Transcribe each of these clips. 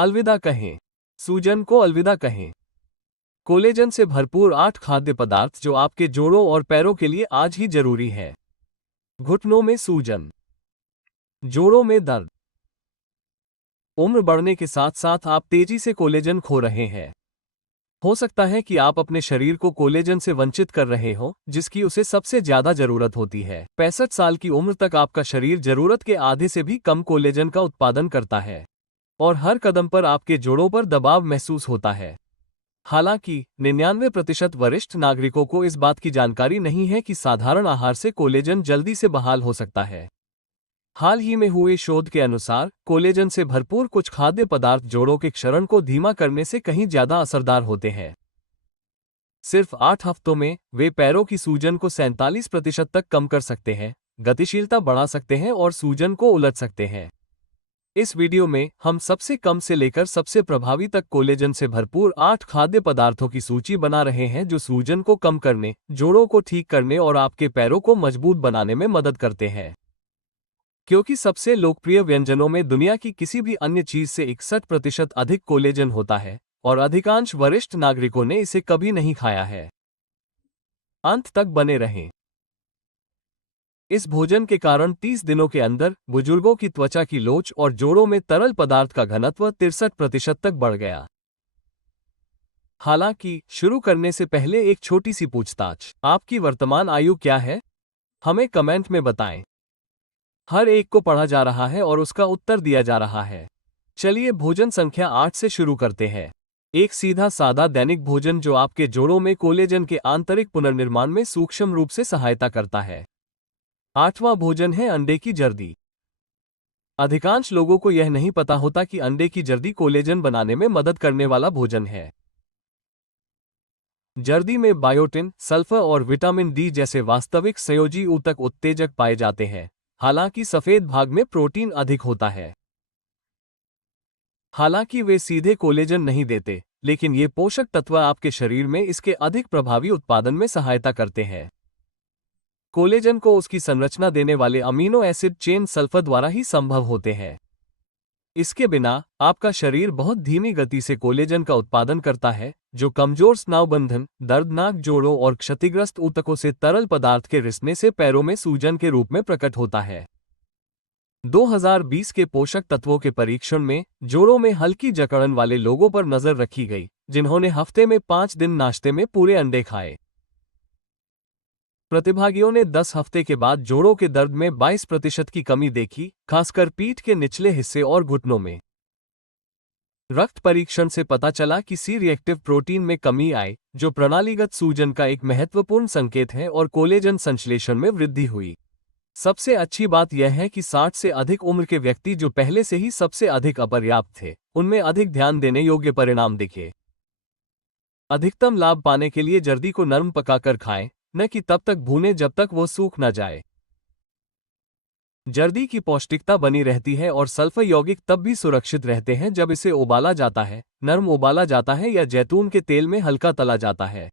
अलविदा कहें। सूजन को अलविदा कहें। कोलेजन से भरपूर 8 खाद्य पदार्थ जो आपके जोड़ों और पैरों के लिए आज ही जरूरी है। घुटनों में सूजन, जोड़ों में दर्द। उम्र बढ़ने के साथ साथ आप तेजी से कोलेजन खो रहे हैं। हो सकता है कि आप अपने शरीर को कोलेजन से वंचित कर रहे हो, जिसकी उसे सबसे ज्यादा जरूरत होती है। 65 साल की उम्र तक आपका शरीर जरूरत के आधे से भी कम कोलेजन का उत्पादन करता है और हर कदम पर आपके जोड़ों पर दबाव महसूस होता है। हालांकि 99% वरिष्ठ नागरिकों को इस बात की जानकारी नहीं है कि साधारण आहार से कोलेजन जल्दी से बहाल हो सकता है। हाल ही में हुए शोध के अनुसार कोलेजन से भरपूर कुछ खाद्य पदार्थ जोड़ों के क्षरण को धीमा करने से कहीं ज्यादा असरदार होते हैं। सिर्फ 8 हफ्तों में वे पैरों की सूजन को 47% तक कम कर सकते हैं, गतिशीलता बढ़ा सकते हैं और सूजन को उलट सकते हैं। इस वीडियो में हम सबसे कम से लेकर सबसे प्रभावी तक कोलेजन से भरपूर 8 खाद्य पदार्थों की सूची बना रहे हैं जो सूजन को कम करने, जोड़ों को ठीक करने और आपके पैरों को मजबूत बनाने में मदद करते हैं। क्योंकि सबसे लोकप्रिय व्यंजनों में दुनिया की किसी भी अन्य चीज से 61% अधिक कोलेजन होता है और अधिकांश वरिष्ठ नागरिकों ने इसे कभी नहीं खाया है। अंत तक बने रहें। इस भोजन के कारण 30 दिनों के अंदर बुजुर्गों की त्वचा की लोच और जोड़ों में तरल पदार्थ का घनत्व 63% तक बढ़ गया। हालांकि शुरू करने से पहले एक छोटी सी पूछताछ, आपकी वर्तमान आयु क्या है? हमें कमेंट में बताएं। हर एक को पढ़ा जा रहा है और उसका उत्तर दिया जा रहा है। चलिए भोजन संख्या 8 से शुरू करते हैं। एक सीधा सादा दैनिक भोजन जो आपके जोड़ों में कोलेजन के आंतरिक पुनर्निर्माण में सूक्ष्म रूप से सहायता करता है। 8वां भोजन है अंडे की जर्दी। अधिकांश लोगों को यह नहीं पता होता कि अंडे की जर्दी कोलेजन बनाने में मदद करने वाला भोजन है। जर्दी में बायोटिन, सल्फर और विटामिन डी जैसे वास्तविक संयोजी ऊतक उत्तेजक पाए जाते हैं। हालांकि सफेद भाग में प्रोटीन अधिक होता है। हालांकि वे सीधे कोलेजन नहीं देते, लेकिन ये पोषक तत्व आपके शरीर में इसके अधिक प्रभावी उत्पादन में सहायता करते हैं। कोलेजन को उसकी संरचना देने वाले अमीनो एसिड चेन सल्फर द्वारा ही संभव होते हैं। इसके बिना आपका शरीर बहुत धीमी गति से कोलेजन का उत्पादन करता है, जो कमजोर स्नायुबंधन, दर्दनाक जोड़ों और क्षतिग्रस्त ऊतकों से तरल पदार्थ के रिसने से पैरों में सूजन के रूप में प्रकट होता है। 2020 के पोषक तत्वों के परीक्षण में जोड़ों में हल्की जकड़न वाले लोगों पर नजर रखी गई, जिन्होंने हफ्ते में 5 दिन नाश्ते में पूरे अंडे खाए। प्रतिभागियों ने 10 हफ्ते के बाद जोड़ों के दर्द में 22% की कमी देखी, खासकर पीठ के निचले हिस्से और घुटनों में। रक्त परीक्षण से पता चला कि सी रिएक्टिव प्रोटीन में कमी आई, जो प्रणालीगत सूजन का एक महत्वपूर्ण संकेत है, और कोलेजन संश्लेषण में वृद्धि हुई। सबसे अच्छी बात यह है कि 60 से अधिक उम्र के व्यक्ति जो पहले से ही सबसे अधिक अपर्याप्त थे, उनमें अधिक ध्यान देने योग्य परिणाम दिखे। अधिकतम लाभ पाने के लिए जर्दी को नरम पकाकर खाएं, न कि तब तक भूनें जब तक वो सूख न जाए। जर्दी की पौष्टिकता बनी रहती है और सल्फर यौगिक तब भी सुरक्षित रहते हैं जब इसे उबाला जाता है, नरम उबाला जाता है या जैतून के तेल में हल्का तला जाता है।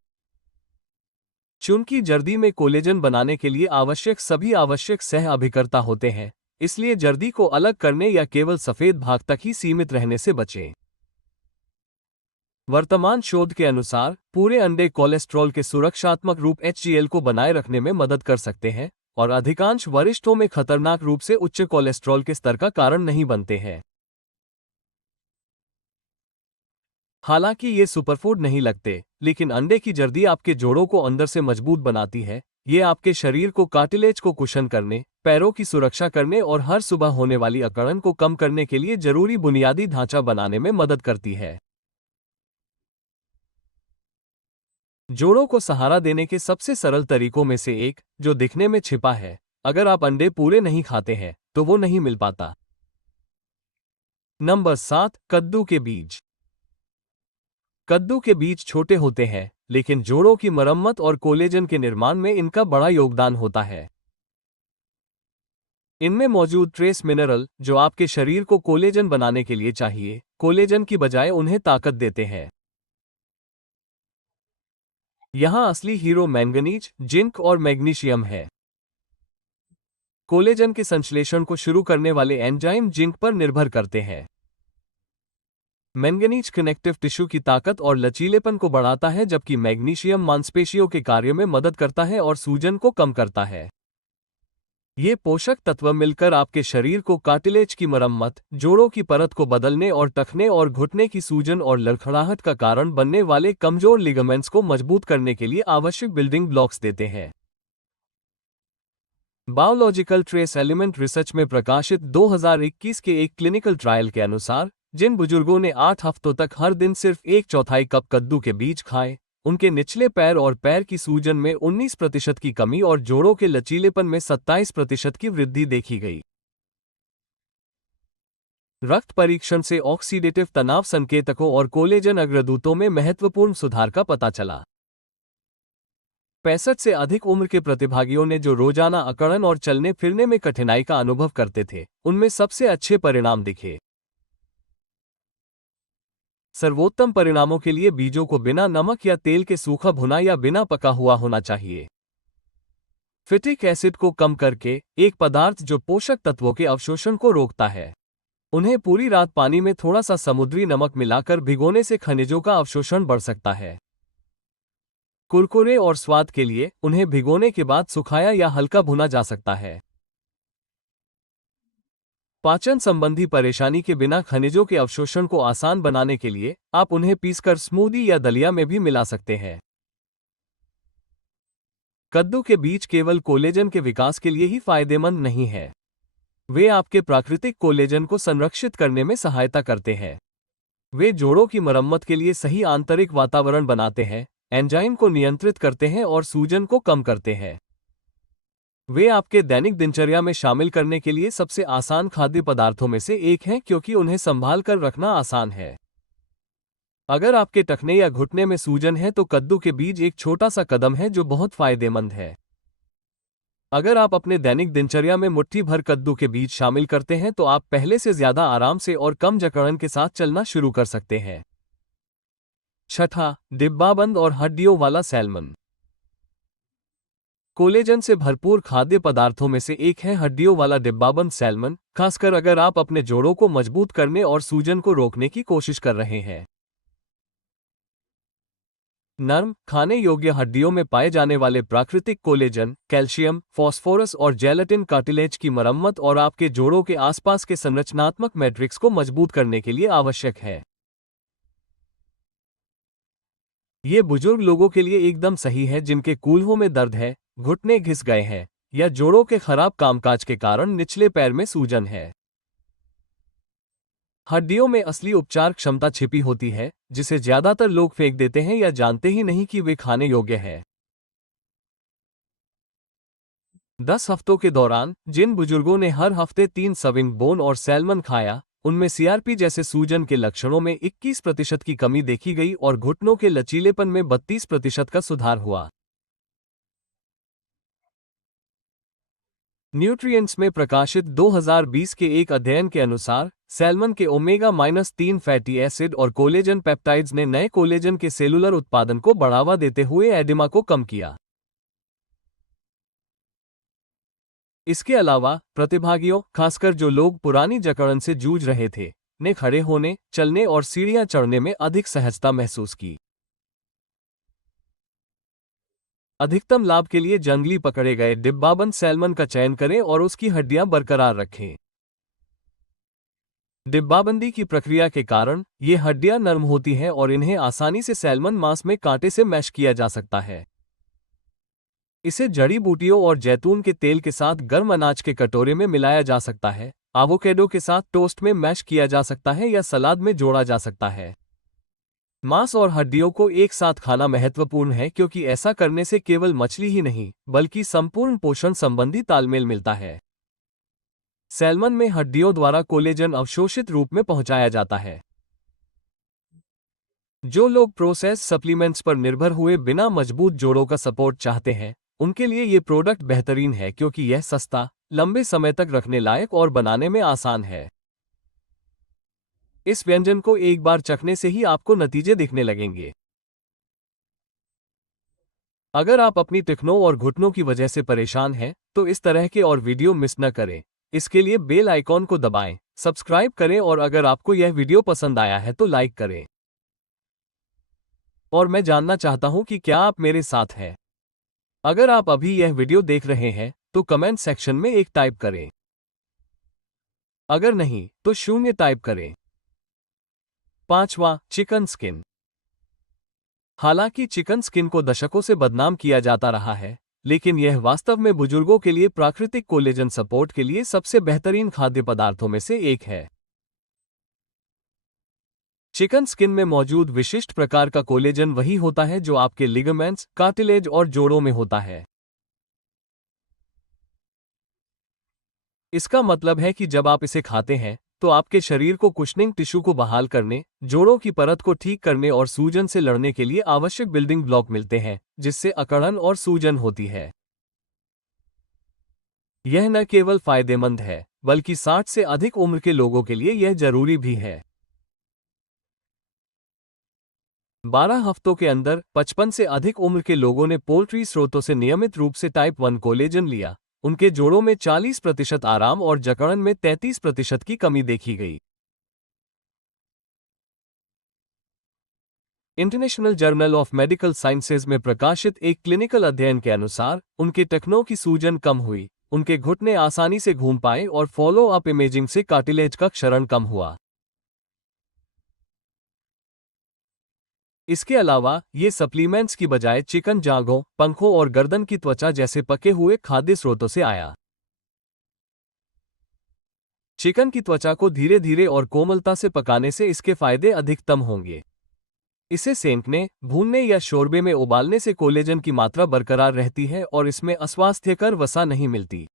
चूंकि जर्दी में कोलेजन बनाने के लिए आवश्यक सभी आवश्यक सह अभिकर्ता होते हैं, इसलिए जर्दी को अलग करने या केवल सफेद भाग तक ही सीमित रहने से बचें। वर्तमान शोध के अनुसार पूरे अंडे कोलेस्ट्रॉल के सुरक्षात्मक रूप HDL को बनाए रखने में मदद कर सकते हैं और अधिकांश वरिष्ठों में खतरनाक रूप से उच्च कोलेस्ट्रॉल के स्तर का कारण नहीं बनते हैं। हालांकि ये सुपरफूड नहीं लगते, लेकिन अंडे की जर्दी आपके जोड़ों को अंदर से मजबूत बनाती है। ये आपके शरीर को कार्टिलेज को कुशन करने, पैरों की सुरक्षा करने और हर सुबह होने वाली अकड़न को कम करने के लिए जरूरी बुनियादी ढांचा बनाने में मदद करती है। जोड़ों को सहारा देने के सबसे सरल तरीकों में से एक, जो दिखने में छिपा है, अगर आप अंडे पूरे नहीं खाते हैं तो वो नहीं मिल पाता। नंबर 7, कद्दू के बीज। कद्दू के बीज छोटे होते हैं, लेकिन जोड़ों की मरम्मत और कोलेजन के निर्माण में इनका बड़ा योगदान होता है। इनमें मौजूद ट्रेस मिनरल, जो आपके शरीर को कोलेजन बनाने के लिए चाहिए, कोलेजन की बजाय उन्हें ताकत देते हैं। यहां असली हीरो मैंगनीज, जिंक और मैग्नीशियम है। कोलेजन के संश्लेषण को शुरू करने वाले एंजाइम जिंक पर निर्भर करते हैं। मैंगनीज कनेक्टिव टिश्यू की ताकत और लचीलेपन को बढ़ाता है, जबकि मैग्नीशियम मांसपेशियों के कार्य में मदद करता है और सूजन को कम करता है। ये पोषक तत्व मिलकर आपके शरीर को कार्टिलेज की मरम्मत, जोड़ों की परत को बदलने और टखने और घुटने की सूजन और लड़खड़ाहट का कारण बनने वाले कमजोर लिगामेंट्स को मजबूत करने के लिए आवश्यक बिल्डिंग ब्लॉक्स देते हैं। बायोलॉजिकल ट्रेस एलिमेंट रिसर्च में प्रकाशित 2021 के एक क्लिनिकल ट्रायल के अनुसार, जिन बुजुर्गों ने 8 हफ्तों तक हर दिन सिर्फ 1/4 कप कद्दू के बीज खाए, उनके निचले पैर और पैर की सूजन में 19% की कमी और जोड़ों के लचीलेपन में 27% की वृद्धि देखी गई। रक्त परीक्षण से ऑक्सीडेटिव तनाव संकेतकों और कोलेजन अग्रदूतों में महत्वपूर्ण सुधार का पता चला। 65 से अधिक उम्र के प्रतिभागियों ने जो रोजाना अकड़न और चलने फिरने में कठिनाई का अनुभव करते थे, उनमें सबसे अच्छे परिणाम दिखे। सर्वोत्तम परिणामों के लिए बीजों को बिना नमक या तेल के सूखा भुना या बिना पका हुआ होना चाहिए। फिटिक एसिड को कम करके, एक पदार्थ जो पोषक तत्वों के अवशोषण को रोकता है। उन्हें पूरी रात पानी में थोड़ा सा समुद्री नमक मिलाकर भिगोने से खनिजों का अवशोषण बढ़ सकता है। कुरकुरे और स्वाद के लिए उन्हें भिगोने के बाद सुखाया या हल्का भुना जा सकता है। पाचन संबंधी परेशानी के बिना खनिजों के अवशोषण को आसान बनाने के लिए आप उन्हें पीसकर स्मूदी या दलिया में भी मिला सकते हैं। कद्दू के बीज केवल कोलेजन के विकास के लिए ही फायदेमंद नहीं है, वे आपके प्राकृतिक कोलेजन को संरक्षित करने में सहायता करते हैं। वे जोड़ों की मरम्मत के लिए सही आंतरिक वातावरण बनाते हैं, एंजाइम को नियंत्रित करते हैं और सूजन को कम करते हैं। वे आपके दैनिक दिनचर्या में शामिल करने के लिए सबसे आसान खाद्य पदार्थों में से एक हैं, क्योंकि उन्हें संभाल कर रखना आसान है। अगर आपके टखने या घुटने में सूजन है तो कद्दू के बीज एक छोटा सा कदम है जो बहुत फायदेमंद है। अगर आप अपने दैनिक दिनचर्या में मुट्ठी भर कद्दू के बीज शामिल करते हैं तो आप पहले से ज्यादा आराम से और कम जकड़न के साथ चलना शुरू कर सकते हैं। छठा, डिब्बाबंद और हड्डियों वाला सैल्मन। कोलेजन से भरपूर खाद्य पदार्थों में से एक है हड्डियों वाला डिब्बाबंद सैल्मन, खासकर अगर आप अपने जोड़ों को मजबूत करने और सूजन को रोकने की कोशिश कर रहे हैं। नर्म, खाने योग्य हड्डियों में पाए जाने वाले प्राकृतिक कोलेजन, कैल्शियम, फास्फोरस और जेलेटिन कार्टिलेज की मरम्मत और आपके जोड़ों के आसपास के संरचनात्मक मैट्रिक्स को मजबूत करने के लिए आवश्यक है। ये बुजुर्ग लोगों के लिए एकदम सही है जिनके कूल्हों में दर्द है, घुटने घिस गए हैं या जोड़ों के खराब कामकाज के कारण निचले पैर में सूजन है। हड्डियों में असली उपचार क्षमता छिपी होती है, जिसे ज्यादातर लोग फेंक देते हैं या जानते ही नहीं कि वे खाने योग्य है। 10 हफ्तों के दौरान जिन बुजुर्गों ने हर हफ्ते 3 सर्विंग बोन और सैल्मन खाया, उनमें सीआरपी जैसे सूजन के लक्षणों में 21% की कमी देखी गई और घुटनों के लचीलेपन में 32% का सुधार हुआ। न्यूट्रिएंट्स में प्रकाशित 2020 के एक अध्ययन के अनुसार, सैल्मन के ओमेगा-3 फैटी एसिड और कोलेजन पेप्टाइड्स ने नए कोलेजन के सेलुलर उत्पादन को बढ़ावा देते हुए एडिमा को कम किया। इसके अलावा, प्रतिभागियों, खासकर जो लोग पुरानी जकड़न से जूझ रहे थे, ने खड़े होने, चलने और सीढ़ियां चढ़ने में अधिक सहजता महसूस की। अधिकतम लाभ के लिए जंगली पकड़े गए डिब्बाबंद सैल्मन का चयन करें और उसकी हड्डियां बरकरार रखें। डिब्बाबंदी की प्रक्रिया के कारण ये हड्डियां नरम होती हैं और इन्हें आसानी से सैल्मन मांस में कांटे से मैश किया जा सकता है। इसे जड़ी बूटियों और जैतून के तेल के साथ गर्म अनाज के कटोरे में मिलाया जा सकता है, एवोकेडो के साथ टोस्ट में मैश किया जा सकता है या सलाद में जोड़ा जा सकता है। मांस और हड्डियों को एक साथ खाना महत्वपूर्ण है क्योंकि ऐसा करने से केवल मछली ही नहीं, बल्कि संपूर्ण पोषण संबंधी तालमेल मिलता है। सैल्मन में हड्डियों द्वारा कोलेजन अवशोषित रूप में पहुंचाया जाता है। जो लोग प्रोसेस सप्लीमेंट्स पर निर्भर हुए बिना मजबूत जोड़ों का सपोर्ट चाहते हैं, उनके लिए ये प्रोडक्ट बेहतरीन है क्योंकि यह सस्ता, लंबे समय तक रखने लायक और बनाने में आसान है। इस व्यंजन को एक बार चखने से ही आपको नतीजे दिखने लगेंगे। अगर आप अपनी टिखनों और घुटनों की वजह से परेशान हैं, तो इस तरह के और वीडियो मिस न करें। इसके लिए बेल आइकॉन को दबाएं, सब्सक्राइब करें और अगर आपको यह वीडियो पसंद आया है तो लाइक करें। और मैं जानना चाहता हूं कि क्या आप मेरे साथ हैं। अगर आप अभी यह वीडियो देख रहे हैं तो कमेंट सेक्शन में 1 टाइप करें। अगर नहीं तो 0 टाइप करें। 5वां, चिकन स्किन। हालांकि चिकन स्किन को दशकों से बदनाम किया जाता रहा है, लेकिन यह वास्तव में बुजुर्गों के लिए प्राकृतिक कोलेजन सपोर्ट के लिए सबसे बेहतरीन खाद्य पदार्थों में से एक है। चिकन स्किन में मौजूद विशिष्ट प्रकार का कोलेजन वही होता है जो आपके लिगामेंट्स, कार्टिलेज और जोड़ों में होता है। इसका मतलब है कि जब आप इसे खाते हैं तो आपके शरीर को कुशनिंग टिश्यू को बहाल करने, जोड़ों की परत को ठीक करने और सूजन से लड़ने के लिए आवश्यक बिल्डिंग ब्लॉक मिलते हैं, जिससे अकड़न और सूजन होती है। यह न केवल फायदेमंद है, बल्कि 60 से अधिक उम्र के लोगों के लिए यह जरूरी भी है। 12 हफ्तों के अंदर 55 से अधिक उम्र के लोगों ने पोल्ट्री स्रोतों से नियमित रूप से टाइप 1 कोलेजन लिया। उनके जोड़ों में 40% आराम और जकड़न में 33% की कमी देखी गई। International journal of medical sciences में प्रकाशित एक क्लिनिकल अध्ययन के अनुसार उनके टखनों की सूजन कम हुई, उनके घुटने आसानी से घूम पाए और फॉलो अप इमेजिंग से कार्टिलेज का क्षरण कम हुआ। इसके अलावा ये सप्लीमेंट्स की बजाय चिकन जांघों, पंखों और गर्दन की त्वचा जैसे पके हुए खाद्य स्रोतों से आया। चिकन की त्वचा को धीरे धीरे और कोमलता से पकाने से इसके फायदे अधिकतम होंगे। इसे सेंकने, भूनने या शोरबे में उबालने से कोलेजन की मात्रा बरकरार रहती है और इसमें अस्वास्थ्यकर वसा नहीं मिलती।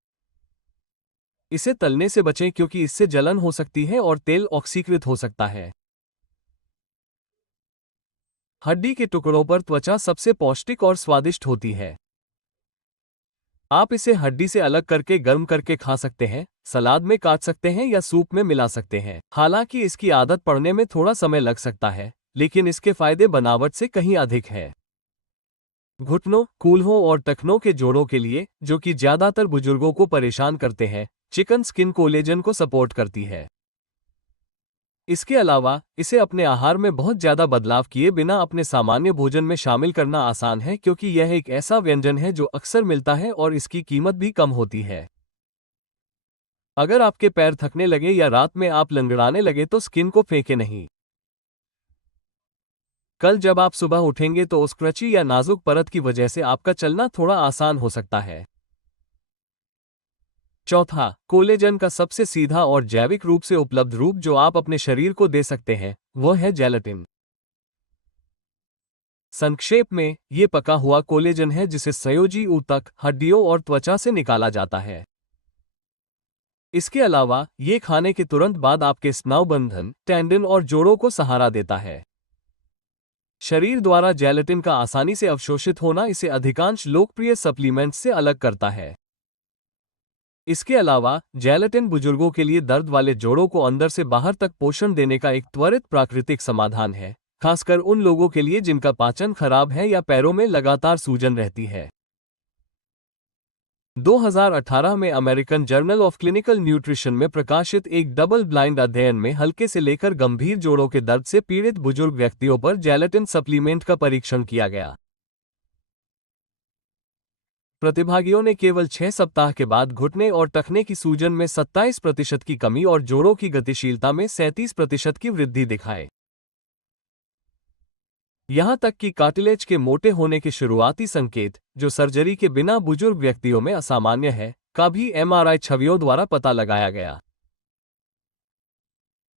इसे तलने से बचें क्योंकि इससे जलन हो सकती है और तेल ऑक्सीकृत हो सकता है। हड्डी के टुकड़ों पर त्वचा सबसे पौष्टिक और स्वादिष्ट होती है। आप इसे हड्डी से अलग करके गर्म करके खा सकते हैं, सलाद में काट सकते हैं या सूप में मिला सकते हैं। हालांकि इसकी आदत पड़ने में थोड़ा समय लग सकता है, लेकिन इसके फायदे बनावट से कहीं अधिक है। घुटनों, कूल्हों और टखनों के जोड़ों के लिए, जो कि ज्यादातर बुजुर्गों को परेशान करते हैं, चिकन स्किन कोलेजन को सपोर्ट करती है। इसके अलावा इसे अपने आहार में बहुत ज्यादा बदलाव किए बिना अपने सामान्य भोजन में शामिल करना आसान है, क्योंकि यह एक ऐसा व्यंजन है जो अक्सर मिलता है और इसकी कीमत भी कम होती है। अगर आपके पैर थकने लगे या रात में आप लंगड़ाने लगे तो स्किन को फेंके नहीं। कल जब आप सुबह उठेंगे तो उस क्रची या नाजुक परत की वजह से आपका चलना थोड़ा आसान हो सकता है। चौथा, कोलेजन का सबसे सीधा और जैविक रूप से उपलब्ध रूप जो आप अपने शरीर को दे सकते हैं, वह है जेलेटिन। संक्षेप में, ये पका हुआ कोलेजन है जिसे संयोजी ऊतक, हड्डियों और त्वचा से निकाला जाता है। इसके अलावा ये खाने के तुरंत बाद आपके स्नायुबंधन, टेंडन और जोड़ों को सहारा देता है। शरीर द्वारा जेलेटिन का आसानी से अवशोषित होना इसे अधिकांश लोकप्रिय सप्लीमेंट्स से अलग करता है। इसके अलावा जेलेटिन बुजुर्गों के लिए दर्द वाले जोड़ों को अंदर से बाहर तक पोषण देने का एक त्वरित प्राकृतिक समाधान है, खासकर उन लोगों के लिए जिनका पाचन खराब है या पैरों में लगातार सूजन रहती है। 2018 में American journal of clinical nutrition में प्रकाशित एक डबल ब्लाइंड अध्ययन में हल्के से लेकर गंभीर जोड़ों के दर्द से पीड़ित बुजुर्ग व्यक्तियों पर जेलेटिन सप्लीमेंट का परीक्षण किया गया। प्रतिभागियों ने केवल 6 सप्ताह के बाद घुटने और टखने की सूजन में 27% की कमी और जोड़ों की गतिशीलता में 37% की वृद्धि दिखाई। यहां तक कि कार्टिलेज के मोटे होने के शुरुआती संकेत, जो सर्जरी के बिना बुजुर्ग व्यक्तियों में असामान्य है, का भी एमआरआई छवियों द्वारा पता लगाया गया।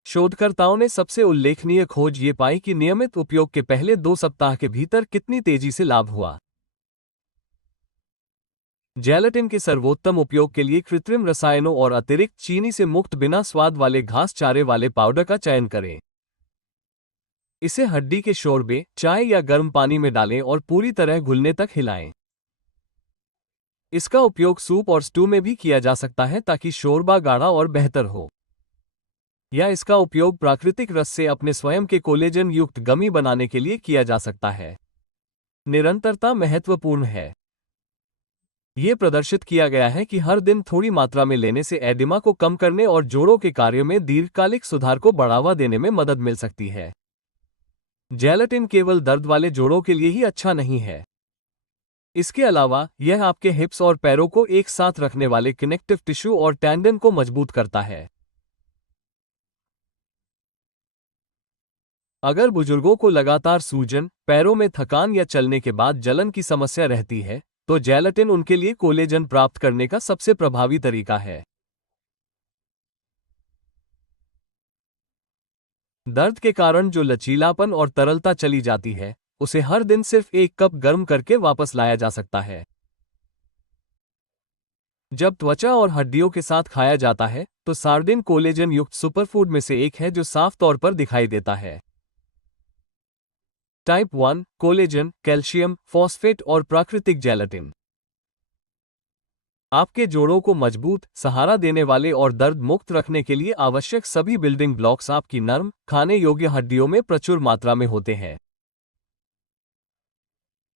शोधकर्ताओं ने सबसे उल्लेखनीय खोज ये पाई कि नियमित उपयोग के पहले 2 सप्ताह के भीतर कितनी तेजी से लाभ हुआ। जेलेटिन के सर्वोत्तम उपयोग के लिए कृत्रिम रसायनों और अतिरिक्त चीनी से मुक्त बिना स्वाद वाले घास चारे वाले पाउडर का चयन करें। इसे हड्डी के शोरबे, चाय या गर्म पानी में डालें और पूरी तरह घुलने तक हिलाएं। इसका उपयोग सूप और स्टू में भी किया जा सकता है ताकि शोरबा गाढ़ा और बेहतर हो। या इसका उपयोग प्राकृतिक रस से अपने स्वयं के कोलेजन युक्त गमी बनाने के लिए किया जा सकता है। निरंतरता महत्वपूर्ण है। ये प्रदर्शित किया गया है कि हर दिन थोड़ी मात्रा में लेने से एडिमा को कम करने और जोड़ों के कार्य में दीर्घकालिक सुधार को बढ़ावा देने में मदद मिल सकती है। जेलेटिन केवल दर्द वाले जोड़ों के लिए ही अच्छा नहीं है। इसके अलावा यह आपके हिप्स और पैरों को एक साथ रखने वाले कनेक्टिव टिश्यू और टेंडन को मजबूत करता है। अगर बुजुर्गों को लगातार सूजन, पैरों में थकान या चलने के बाद जलन की समस्या रहती है, तो जेलेटिन उनके लिए कोलेजन प्राप्त करने का सबसे प्रभावी तरीका है। दर्द के कारण जो लचीलापन और तरलता चली जाती है, उसे हर दिन सिर्फ 1 कप गर्म करके वापस लाया जा सकता है। जब त्वचा और हड्डियों के साथ खाया जाता है, तो सार्डिन कोलेजन युक्त सुपरफूड में से एक है जो साफ तौर पर दिखाई देता है। टाइप 1 कोलेजन, कैल्शियम, फॉस्फेट और प्राकृतिक जेलेटिन आपके जोड़ों को मजबूत, सहारा देने वाले और दर्द मुक्त रखने के लिए आवश्यक सभी बिल्डिंग ब्लॉक्स आपकी नर्म, खाने योग्य हड्डियों में प्रचुर मात्रा में होते हैं।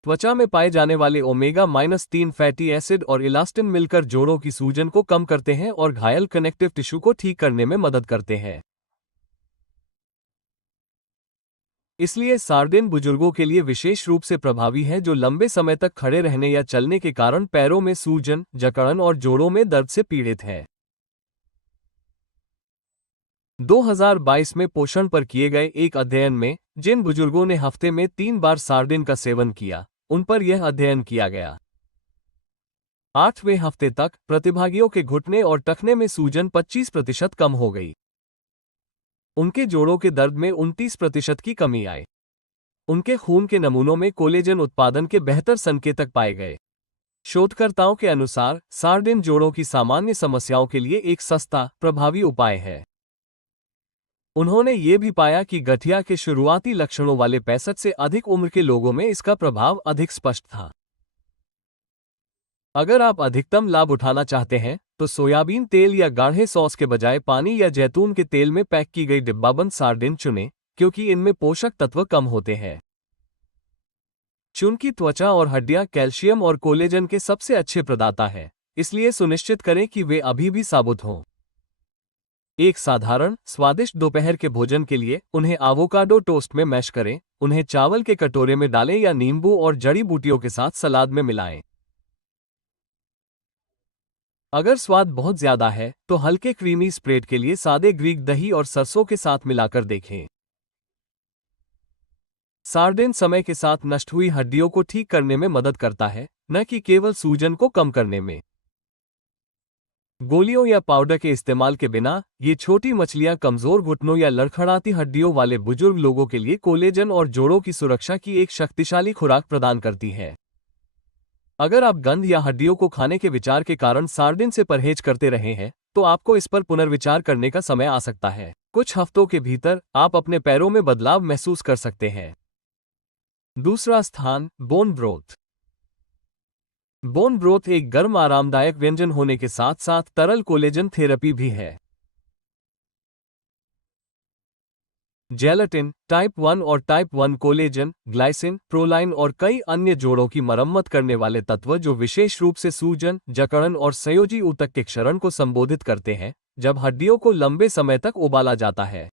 त्वचा में पाए जाने वाले ओमेगा-3 फैटी एसिड और इलास्टिन मिलकर जोड़ों की सूजन को कम करते हैं और घायल कनेक्टिव टिश्यू को ठीक करने में मदद करते हैं। इसलिए सार्डिन बुजुर्गों के लिए विशेष रूप से प्रभावी है जो लंबे समय तक खड़े रहने या चलने के कारण पैरों में सूजन, जकड़न और जोड़ों में दर्द से पीड़ित हैं। 2022 में पोषण पर किए गए एक अध्ययन में जिन बुजुर्गों ने हफ्ते में 3 बार सार्डिन का सेवन किया, उन पर यह अध्ययन किया गया। 8वें हफ्ते तक प्रतिभागियों के घुटने और टखने में सूजन 25% कम हो गई। उनके जोड़ों के दर्द में 29% की कमी आई। उनके खून के नमूनों में कोलेजन उत्पादन के बेहतर संकेतक पाए गए। शोधकर्ताओं के अनुसार सार्डिन जोड़ों की सामान्य समस्याओं के लिए एक सस्ता, प्रभावी उपाय है। उन्होंने ये भी पाया कि गठिया के शुरुआती लक्षणों वाले 65 से अधिक उम्र के लोगों में इसका प्रभाव अधिक स्पष्ट था। अगर आप अधिकतम लाभ उठाना चाहते हैं, तो सोयाबीन तेल या गाढ़े सॉस के बजाय पानी या जैतून के तेल में पैक की गई डिब्बाबंद सार्डिन चुनें, क्योंकि इनमें पोषक तत्व कम होते हैं। चूंकि त्वचा और हड्डियां कैल्शियम और कोलेजन के सबसे अच्छे प्रदाता हैं, इसलिए सुनिश्चित करें कि वे अभी भी साबुत हों। एक साधारण, स्वादिष्ट दोपहर के भोजन के लिए उन्हें आवोकाडो टोस्ट में मैश करें, उन्हें चावल के कटोरे में डालें या नींबू और जड़ी बूटियों के साथ सलाद में मिलाएं। अगर स्वाद बहुत ज्यादा है, तो हल्के क्रीमी स्प्रेड के लिए सादे ग्रीक दही और सरसों के साथ मिलाकर देखें। सार्डिन समय के साथ नष्ट हुई हड्डियों को ठीक करने में मदद करता है, न कि केवल सूजन को कम करने में। गोलियों या पाउडर के इस्तेमाल के बिना ये छोटी मछलियां कमजोर घुटनों या लड़खड़ाती हड्डियों वाले बुजुर्ग लोगों के लिए कोलेजन और जोड़ों की सुरक्षा की एक शक्तिशाली खुराक प्रदान करती हैं। अगर आप गंध या हड्डियों को खाने के विचार के कारण सार्डिन से परहेज करते रहे हैं, तो आपको इस पर पुनर्विचार करने का समय आ सकता है। कुछ हफ्तों के भीतर आप अपने पैरों में बदलाव महसूस कर सकते हैं। दूसरा स्थान, बोन ब्रोथ। बोन ब्रोथ एक गर्म आरामदायक व्यंजन होने के साथ साथ तरल कोलेजन थेरेपी भी है। जेलेटिन, टाइप 1 और टाइप 1 कोलेजन, ग्लाइसिन, प्रोलाइन और कई अन्य जोड़ों की मरम्मत करने वाले तत्व जो विशेष रूप से सूजन, जकड़न और संयोजी ऊतक के क्षरण को संबोधित करते हैं, जब हड्डियों को लंबे समय तक उबाला जाता है।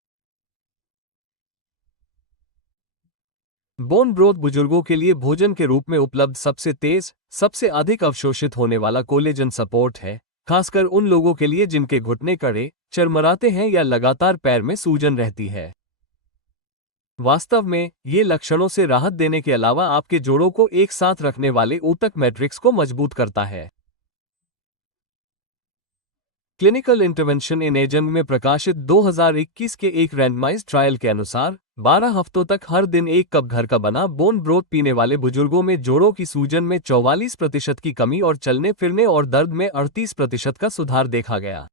बोन ब्रोथ बुजुर्गों के लिए भोजन के रूप में उपलब्ध सबसे तेज, सबसे अधिक अवशोषित होने वाला कोलेजन सपोर्ट है, खासकर उन लोगों के लिए जिनके घुटने कड़े, चरमराते हैं या लगातार पैर में सूजन रहती है। वास्तव में, ये लक्षणों से राहत देने के अलावा आपके जोड़ों को एक साथ रखने वाले ऊतक मैट्रिक्स को मजबूत करता है। क्लिनिकल इंटरवेंशन इन एजिंग में प्रकाशित 2021 के एक रैंडमाइज्ड ट्रायल के अनुसार 12 हफ्तों तक हर दिन 1 कप घर का बना बोन ब्रोथ पीने वाले बुजुर्गों में जोड़ों की सूजन में 44% की कमी और चलने फिरने और दर्द में 38% का सुधार देखा गया।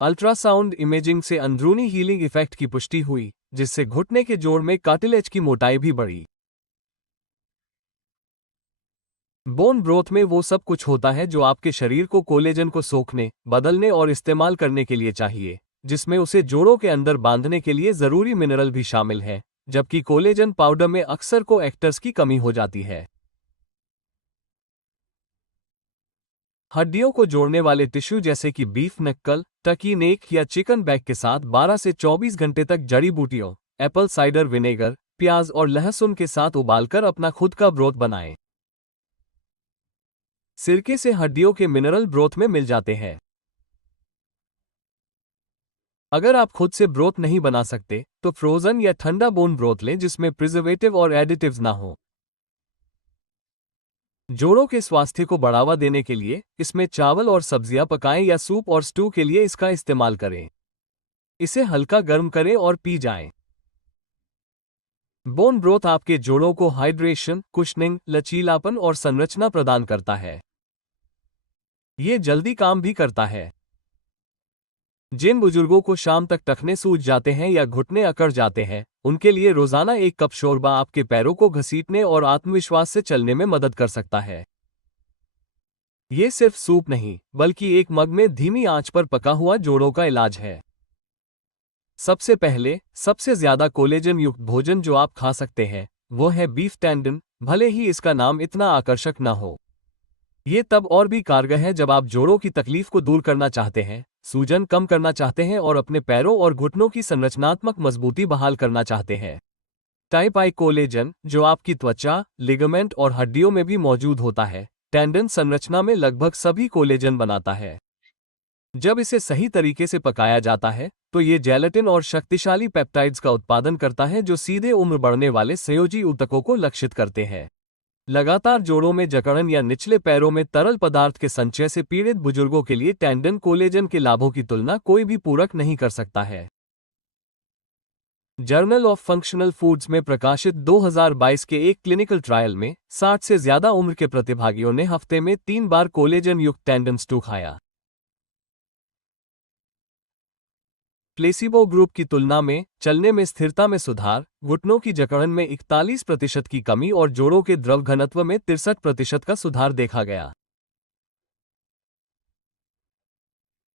अल्ट्रासाउंड इमेजिंग से अंदरूनी हीलिंग इफेक्ट की पुष्टि हुई, जिससे घुटने के जोड़ में कार्टिलेज की मोटाई भी बढ़ी। बोन ब्रोथ में वो सब कुछ होता है जो आपके शरीर को कोलेजन को सोखने, बदलने और इस्तेमाल करने के लिए चाहिए, जिसमें उसे जोड़ों के अंदर बांधने के लिए जरूरी मिनरल भी शामिल हैं, जबकि कोलेजन पाउडर में अक्सर को एक्टर्स की कमी हो जाती है। हड्डियों को जोड़ने वाले टिश्यू जैसे कि बीफ नक्कल, टर्की नेक या चिकन बैक के साथ 12 से 24 घंटे तक जड़ी बूटियों, एप्पल साइडर विनेगर, प्याज और लहसुन के साथ उबालकर अपना खुद का ब्रोथ बनाएं। सिरके से हड्डियों के मिनरल ब्रोथ में मिल जाते हैं। अगर आप खुद से ब्रोथ नहीं बना सकते तो फ्रोजन या ठंडा बोन ब्रोथ लें जिसमें प्रिजर्वेटिव और एडिटिव्स ना हो। जोड़ों के स्वास्थ्य को बढ़ावा देने के लिए इसमें चावल और सब्जियां पकाएं या सूप और स्टू के लिए इसका इस्तेमाल करें। इसे हल्का गर्म करें और पी जाएं। बोन ब्रोथ आपके जोड़ों को हाइड्रेशन, कुशनिंग, लचीलापन और संरचना प्रदान करता है। ये जल्दी काम भी करता है। जिन बुजुर्गों को शाम तक टखने सूज जाते हैं या घुटने अकड़ जाते हैं, उनके लिए रोजाना 1 कप शोरबा आपके पैरों को घसीटने और आत्मविश्वास से चलने में मदद कर सकता है। ये सिर्फ सूप नहीं, बल्कि एक मग में धीमी आंच पर पका हुआ जोड़ों का इलाज है। सबसे पहले, सबसे ज्यादा कोलेजन युक्त भोजन जो आप खा सकते हैं, वो है बीफ टेंडन, भले ही इसका नाम इतना आकर्षक न हो। ये तब और भी कारगर है जब आप जोड़ों की तकलीफ को दूर करना चाहते हैं, सूजन कम करना चाहते हैं और अपने पैरों और घुटनों की संरचनात्मक मजबूती बहाल करना चाहते हैं। टाइप आई कोलेजन, जो आपकी त्वचा, लिगामेंट और हड्डियों में भी मौजूद होता है, टेंडन संरचना में लगभग सभी कोलेजन बनाता है। जब इसे सही तरीके से पकाया जाता है तो ये जेलेटिन और शक्तिशाली पेप्टाइड्स का उत्पादन करता है जो सीधे उम्र बढ़ने वाले संयोजी ऊतकों को लक्षित करते हैं। लगातार जोड़ों में जकड़न या निचले पैरों में तरल पदार्थ के संचय से पीड़ित बुजुर्गों के लिए टेंडन कोलेजन के लाभों की तुलना कोई भी पूरक नहीं कर सकता है। जर्नल ऑफ फंक्शनल फूड्स में प्रकाशित 2022 के एक क्लिनिकल ट्रायल में 60 से ज्यादा उम्र के प्रतिभागियों ने हफ्ते में 3 बार कोलेजन युक्त टेंडन स्टू खाया। प्लेसिबो ग्रुप की तुलना में चलने में स्थिरता में सुधार, घुटनों की जकड़न में 41% की कमी और जोड़ों के द्रव घनत्व में 63% का सुधार देखा गया।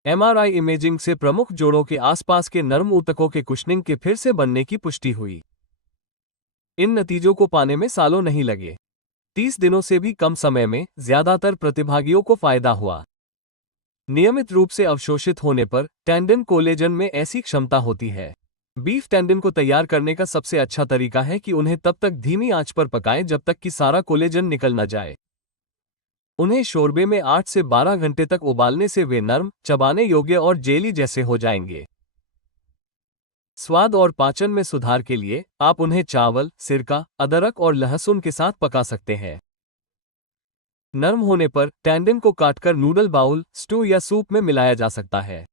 एमआरआई इमेजिंग से प्रमुख जोड़ों के आसपास के नर्म ऊतकों के कुशनिंग के फिर से बनने की पुष्टि हुई। इन नतीजों को पाने में सालों नहीं लगे। 30 दिनों से भी कम समय में ज्यादातर प्रतिभागियों को फायदा हुआ। नियमित रूप से अवशोषित होने पर टेंडन कोलेजन में ऐसी क्षमता होती है। बीफ टेंडन को तैयार करने का सबसे अच्छा तरीका है कि उन्हें तब तक धीमी आंच पर पकाएं जब तक कि सारा कोलेजन निकल न जाए। उन्हें शोरबे में 8 से 12 घंटे तक उबालने से वे नरम, चबाने योग्य और जेली जैसे हो जाएंगे। स्वाद और पाचन में सुधार के लिए आप उन्हें चावल, सिरका, अदरक और लहसुन के साथ पका सकते हैं। नरम होने पर टेंडन को काटकर नूडल बाउल, स्टू या सूप में मिलाया जा सकता है।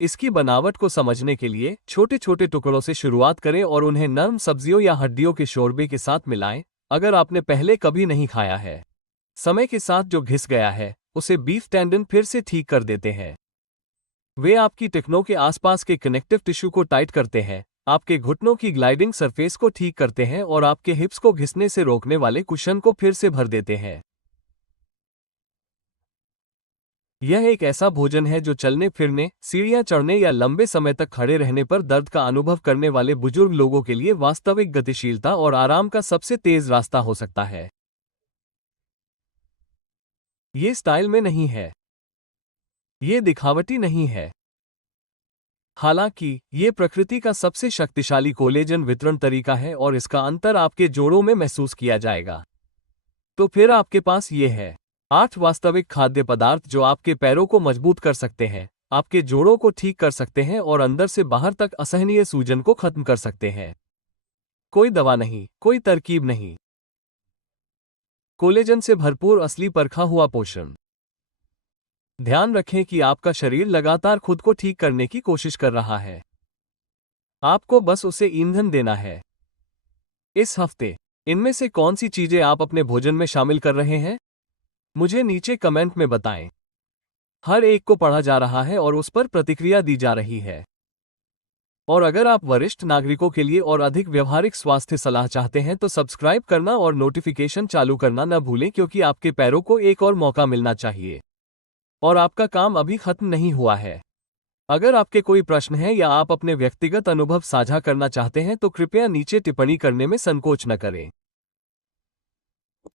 इसकी बनावट को समझने के लिए छोटे छोटे टुकड़ों से शुरुआत करें और उन्हें नरम सब्जियों या हड्डियों के शोरबे के साथ मिलाएं। अगर आपने पहले कभी नहीं खाया है, समय के साथ जो घिस गया है उसे बीफ टेंडन फिर से ठीक कर देते हैं। वे आपकी टखनों के आसपास के कनेक्टिव टिश्यू को टाइट करते हैं, आपके घुटनों की ग्लाइडिंग सरफेस को ठीक करते हैं और आपके हिप्स को घिसने से रोकने वाले कुशन को फिर से भर देते हैं। यह एक ऐसा भोजन है जो चलने फिरने, सीढ़ियां चढ़ने या लंबे समय तक खड़े रहने पर दर्द का अनुभव करने वाले बुजुर्ग लोगों के लिए वास्तविक गतिशीलता और आराम का सबसे तेज रास्ता हो सकता है। ये स्टाइल में नहीं है, ये दिखावटी नहीं है। हालांकि ये प्रकृति का सबसे शक्तिशाली कोलेजन वितरण तरीका है और इसका अंतर आपके जोड़ों में महसूस किया जाएगा। तो फिर आपके पास ये है 8 वास्तविक खाद्य पदार्थ जो आपके पैरों को मजबूत कर सकते हैं, आपके जोड़ों को ठीक कर सकते हैं और अंदर से बाहर तक असहनीय सूजन को खत्म कर सकते हैं। कोई दवा नहीं, कोई तरकीब नहीं, कोलेजन से भरपूर असली परखा हुआ पोषण। ध्यान रखें कि आपका शरीर लगातार खुद को ठीक करने की कोशिश कर रहा है। आपको बस उसे ईंधन देना है। इस हफ्ते इनमें से कौन सी चीजें आप अपने भोजन में शामिल कर रहे हैं? मुझे नीचे कमेंट में बताएं। हर एक को पढ़ा जा रहा है और उस पर प्रतिक्रिया दी जा रही है। और अगर आप वरिष्ठ नागरिकों के लिए और अधिक व्यवहारिक स्वास्थ्य सलाह चाहते हैं तो सब्सक्राइब करना और नोटिफिकेशन चालू करना न भूलें, क्योंकि आपके पैरों को एक और मौका मिलना चाहिए और आपका काम अभी खत्म नहीं हुआ है। अगर आपके कोई प्रश्न है या आप अपने व्यक्तिगत अनुभव साझा करना चाहते हैं तो कृपया नीचे टिप्पणी करने में संकोच न करें।